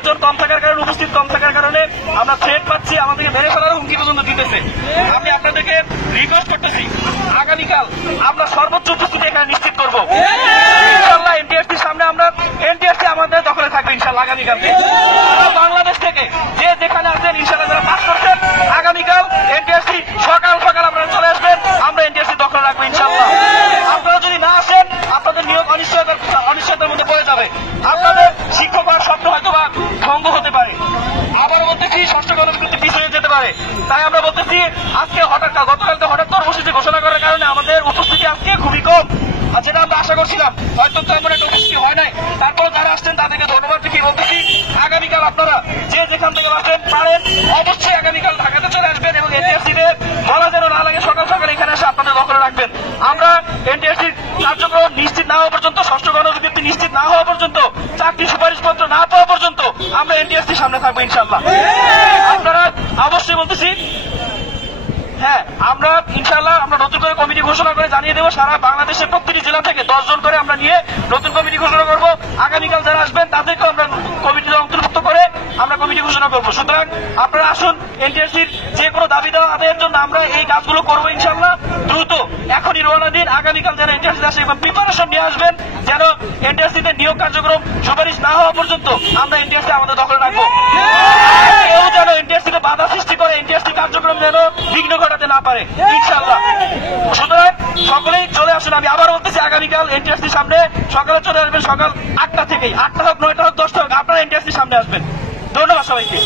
লোকজন কম থাকার কারণে, উপস্থিত কম থাকার কারণে আমরা থ্রেট পাচ্ছি, আমাদেরকে মেরে ফেলার হুমকি পর্যন্ত দিতেছে। আমি আপনাদেরকে রিকোয়েস্ট করতেছি, আগামীকাল আমরা সর্বোচ্চ উপস্থিতি এখানে নিশ্চিত করবো ইনশাল্লাহ। এনটিআরসির সামনে আমরা, এনটিআরসি আমাদের দখলে থাকবে ইনশাল্লাহ আগামীকাল। বাংলাদেশ থেকে যে যেখানে আছেন ইনশাল্লাহ যারা কাজ করছেন, আগামীকাল এনটিআরসি সকাল সকাল আপনারা চলে আসবেন, আমরা এনটিআরসি দখলে রাখবো ইনশাল্লাহ। আপনারা যদি না আসেন, আপনাদের নিয়োগ অনিশ্চয়তার মধ্যে পড়ে যাবে, আপনাদের শিক্ষক হওয়ার স্বপ্ন হয়তো বা ভঙ্গ হতে পারে, আবার বলতেছি ষষ্ঠ গণবিজ্ঞপ্তি পিছিয়ে যেতে পারে। তাই আমরা বলতেছি আজকে গতকালকে হঠাৎ কর্মসূচি ঘোষণা করার কারণে আমাদের উপস্থিতি আজকে খুবই কম, আর যেটা আমরা আশা করছিলাম। হয়তো তেমন একটা উপস্থিতি হয় নাই, তারপর যারা আসছেন তাদেরকে ধন্যবাদ দেখিয়ে বলতেছি আগামীকাল আপনারা যে যেখান থেকে আসেন পারেন অবশ্যই আগামীকাল ঢাকাতে চলে আসবেন এবং এনটিআরসিতে বলা যেন না লাগে সকাল সকাল এখানে এসে আপনাদের দখলে রাখবেন। আমরা এনটিআরসির কার্যক্রম নিশ্চিত না হওয়া পর্যন্ত, ষষ্ঠ গণবিজ্ঞপ্তি নিশ্চিত না হওয়া পর্যন্ত, চাকরি সুপারিশপত্র না পাওয়া পর্যন্ত আমরা এনটিআরসির সামনে থাকবো ইনশাল্লাহ। আপনারা অবশ্যই বলতেছি, হ্যাঁ আমরা ইনশাল্লাহ আমরা নতুন করে কমিটি ঘোষণা করে জানিয়ে দেবো, সারা বাংলাদেশের প্রতিটি জেলা থেকে 10 জন করে আমরা নিয়ে নতুন কমিটি ঘোষণা করবো। আগামীকাল যারা আসবেন তাদেরকে আমরা কমিটিতে অন্তর্ভুক্ত করে আমরা কমিটি ঘোষণা করবো। সুতরাং আপনারা আসুন, এনটিআরসির যে কোনো দাবি দেওয়া আদায়ের জন্য আমরা এই কাজগুলো করবো ইনশাল্লাহ। দ্রুত এখনই রওনা দিন, আগামীকাল যেন এনটিআরসি আসে এবং প্রিপারেশন নিয়ে আসবেন, যেন এনটিআরসিতে নিয়োগ কার্যক্রম সুপারিশ না হওয়া পর্যন্ত আমরা এনটিআরসি আমাদের দখলে রাখবো। কেউ যেন এনটিআরসিতে বাধা সৃষ্টি করে, এনটিআরসি কার্যক্রম যেন বিঘ্ন ঘটাতে না পারে ইনশাল্লাহ। সুতরাং সকলেই চলে আসুন। আমি আবার বলতেছি আগামীকাল এনটিআরসির সামনে সকালে চলে আসবেন, সকাল 8টা থেকেই, 8টা হোক 9টা হোক 10টা হোক, আপনারা এনটিআরসির সামনে আসবেন। ধন্যবাদ সবাইকে।